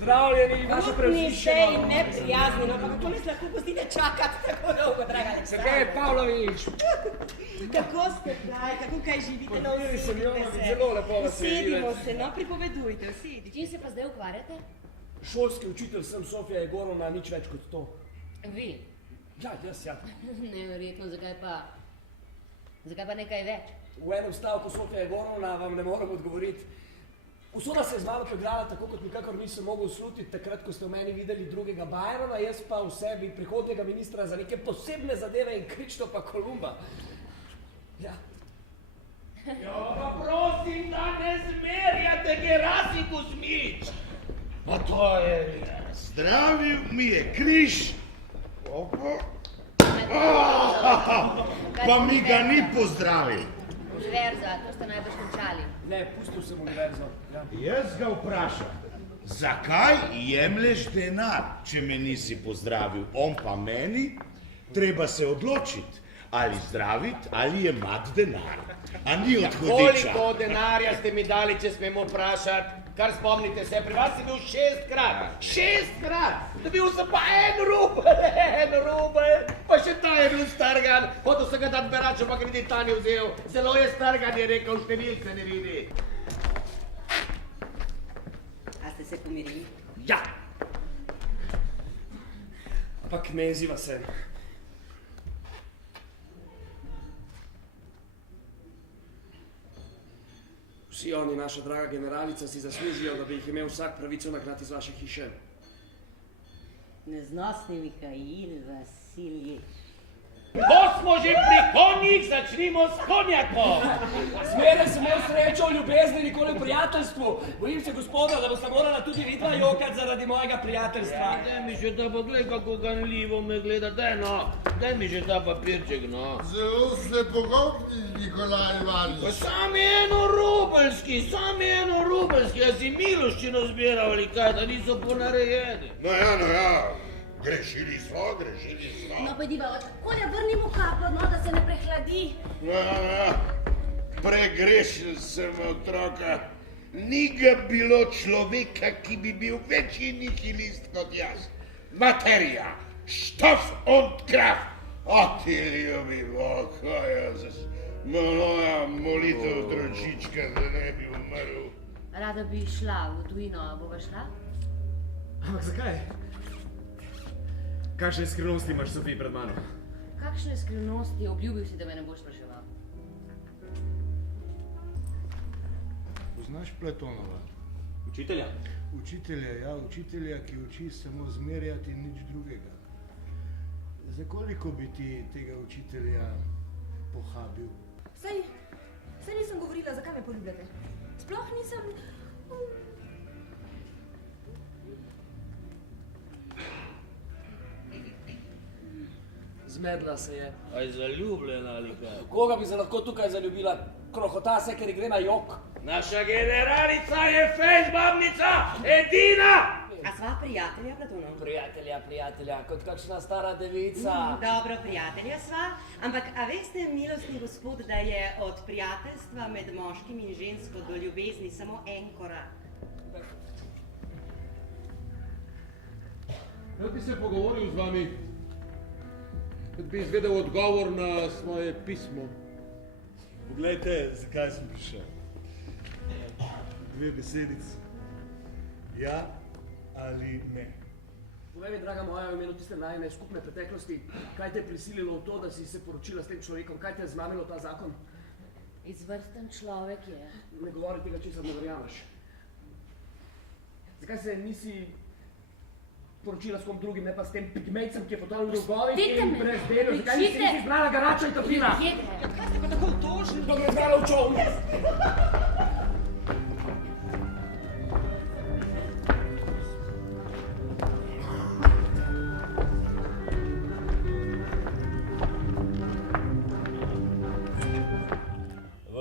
Pozdravljeni, vaše previšeno. Krupni ste in neprijazni, no, pa kako nas lahko pustite čakati tako dolgo, draga Aleksandra? Sergej Pavlović. Kako ste plaj, kako kaj živite, no, usedite se. Zelo lepo vas je videti. Usedimo se, no, pripovedujte, usedite. Čim se pa zdaj ukvarjate? Šolski učitelj sem, Sofija Jegorovna, nič več kot to. Vi? Ja, jaz, ja. Neverjetno, zakaj pa nekaj več? V enem stavku, Sofija Jegorovna, vam ne morem odgovoriti. Usoda se je z mano poigrala tako, kot nikakor nisem mogel slutiti takrat, ko ste v meni videli drugega Byrona, jaz pa v sebi prihodnjega ministra za neke posebne zadeve in Krištofa Kolumba. Ja. Jo, pa prosim, da ne zmerjate, Gerasi Kuzmič. Pa to je, zdravil mi je križ. Pa mi ga ni pozdravil. Univerza, to ste najbolj končali. Ne, pustil sem univerzo. Ja. Jaz ga vprašam, zakaj jemlješ denar, če me nisi pozdravil? On pa meni, treba se odločiti, ali zdraviti, ali jemat denar. A ni od hudiča. Koliko denarja ste mi dali, če smemo vprašati? Kar spomnite se, pri vas je bil 6-krat. 6-krat! Dobil sem pa 1 rubel, 1 rubel. Pa še ta je bil strgan. Hotel sem ga dati beračo, pa kredit ta ni vzel. Zelo je strgan, je rekel, številce ne vidi. A ste se pomirili? Ja. Ampak ne izziva se. Vsi oni, naša draga generalica, si zaslužijo, da bi jih imel vsak pravico nagnati iz vaše hiše. Neznosni Mihail Vasiljevič. Ko smo že pri konjih, začnimo s konjakom. Zmeraj sem imel srečo v ljubezni, nikoli v prijateljstvu. Bojim se, gospoda, da boste morala tudi vidva jokati zaradi mojega prijateljstva. Ja, daj mi že ta pa, glej, kako ganljivo me gleda. Daj mi že ta papirček, no. Zelo ste pogobni, Nikolaj Ivanovič. Sam je enorobeljski, a si miloščino zbiral ali kaj, da niso ponarejeni. No ja. Grešili smo. No, pojdiva, Kolja, vrnimo kapo, no, da se ne prehladi. No ja. Pregrešil sem otroka. Ni ga bilo človeka, ki bi bil večji nihilist kot jaz. Materija, štof und kraft. O ti ljubi Bog, moja molitev dročička, da ne bi umrl. Rada bi šla v tujino, a bova šla? Ampak zakaj? Kakšne skrivnosti imaš, Sofij, pred mano? Kakšne skrivnosti? Obljubil si, da me ne boš spraševal. Poznaš Platonova? Učitelja? Učitelja, ki uči samo zmerjati in nič drugega. Za koliko bi ti tega učitelja pohabil? Saj nisem govorila, zakaj me poljubljate. Sploh nisem... Zmedla se je. A je zaljubljena ali kaj? Koga bi se lahko tukaj zaljubila? Krohota se, ker ji gre na jok. Naša generalica je fejsbabnica, edina! A sva prijatelja, Platonov? Prijatelja, kot kakšna stara devica. Dobro, prijatelja sva, ampak a veste, milostni gospod, da je od prijateljstva med moškim in žensko do ljubezni samo en korak? Rad bi se pogovoril z vami, da bi izvedel odgovor na svoje pismo. Poglejte, zakaj sem prišel. 2 besedici. Ja ali ne. Povej mi, draga moja, v imenu tiste najne skupne preteklosti, kaj te je prisililo v to, da si se poročila s tem človekom? Kaj te je zmamilo ta zakon? Izvrsten človek je. Ne govori tega, česar ne verjameš. Zakaj se nisi poročila s kom drugim, ne pa s tem pigmejcem, ki je potonil v dolgovih in brez delu? Zakaj nisi izbrala Garača in Topina? Kaj ste pa tako tožni? Da me je znala v čovn.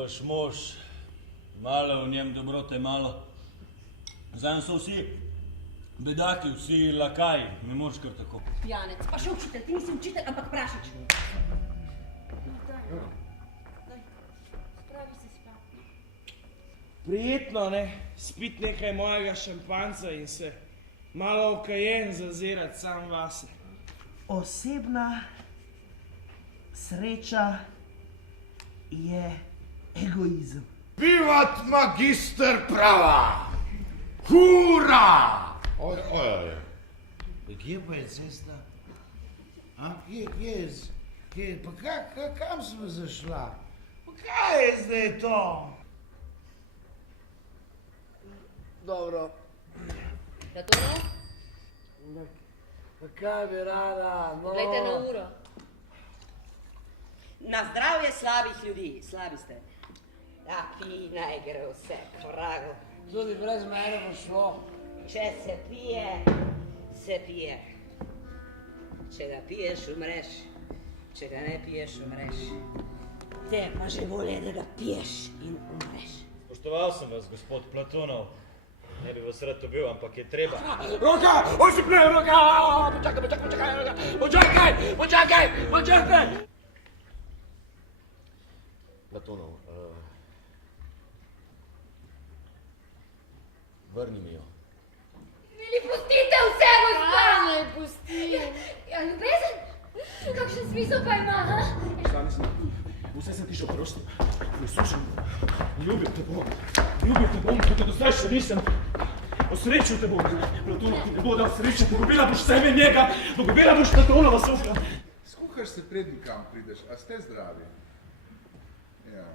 Vaš mož, malo v njem dobrote, malo. Zanj so vsi bedaki, vsi lakaji, ne moreš kar tako. Pijanec, pa še učitelj, ti nisi učitelj, ampak prašič. Daj, spravi se spat. Prijetno, ne? Spit nekaj mojega šampanca in se malo okajen zazirati sam vase. Osebna sreča je egoizem. Vivat magister prava! Hura! Oj. Kje pa je cesta? A? Kje? Pa kam smo zašla? Pa kaj je zdaj to? Dobro. Platonov, Pa kaj bi rada, no... gledajte na uro. Na zdravje slabih ljudi, slabi ste. Ja, pij, naj gre vse k vragu. Tudi brez mene bo šlo. Če se pije, se pije. Če ga piješ, umreš. Če ga ne piješ, umreš. Te pa že bolje, da ga piješ in umreš. Spoštoval sem vas, gospod Platonov. Ne bi vas rad ubil, ampak je treba. Roka! Osipne, roka! Počakaj! Platonov, vrni mi jo. Mili, pustite vse, gospod! Ne, pusti. Ja, ljubezen? Kakšen smisel pa ima, ha? Stani se, vse sem ti že oprostil. Ne slušam. Ljubim te bom, tukaj do zdaj še nisem. Osrečil te bom. Platonov ti ne bo dal sreče, pogubila boš sebe njega, pogubila boš Platonova suka. Skuhaš se prednji kam prideš, a ste zdravi? Ja.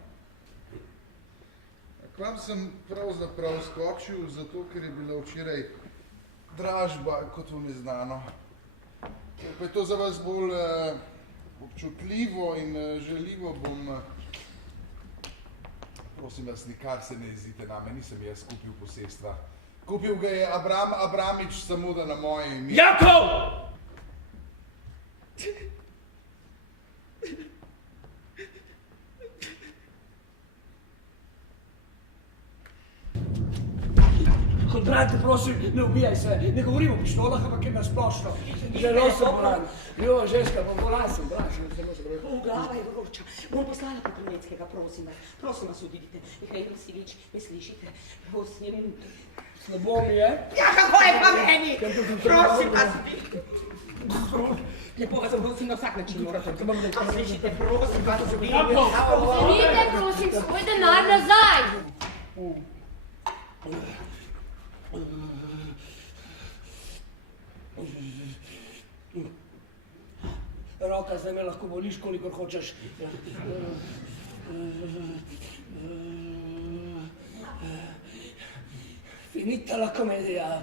K vam sem pravzaprav skočil, zato ker je bila včeraj dražba, kot vam je znano. Pa je to za vas bolj občutljivo in željivo bom... Prosim vas, nikar se ne jezite name, nisem jaz kupil posestva. Kupil ga je Abramič samo da na moje ime. Jakov! Konrad, te prosim, ne ubijaj se. Ne govorim o pištolah, ampak je nasplošno. Zelo sem bolan. Ljuba ženska, pa bolan sem. Glava je vroča. Bom poslala Pokrovneckega, prosim vas. Prosim vas, odidite. Mihajl Vasilič, me slišite? Prosim. Slabo mi je. Ja, kako je pa meni? Prosim vas, lepo vas prosim, na vsak način morate. A slišite, prosim vas, Vzemite, prosim, svoj denar nazaj. Roka, zdaj me lahko boliš, kolikor hočeš. Finita la commedia.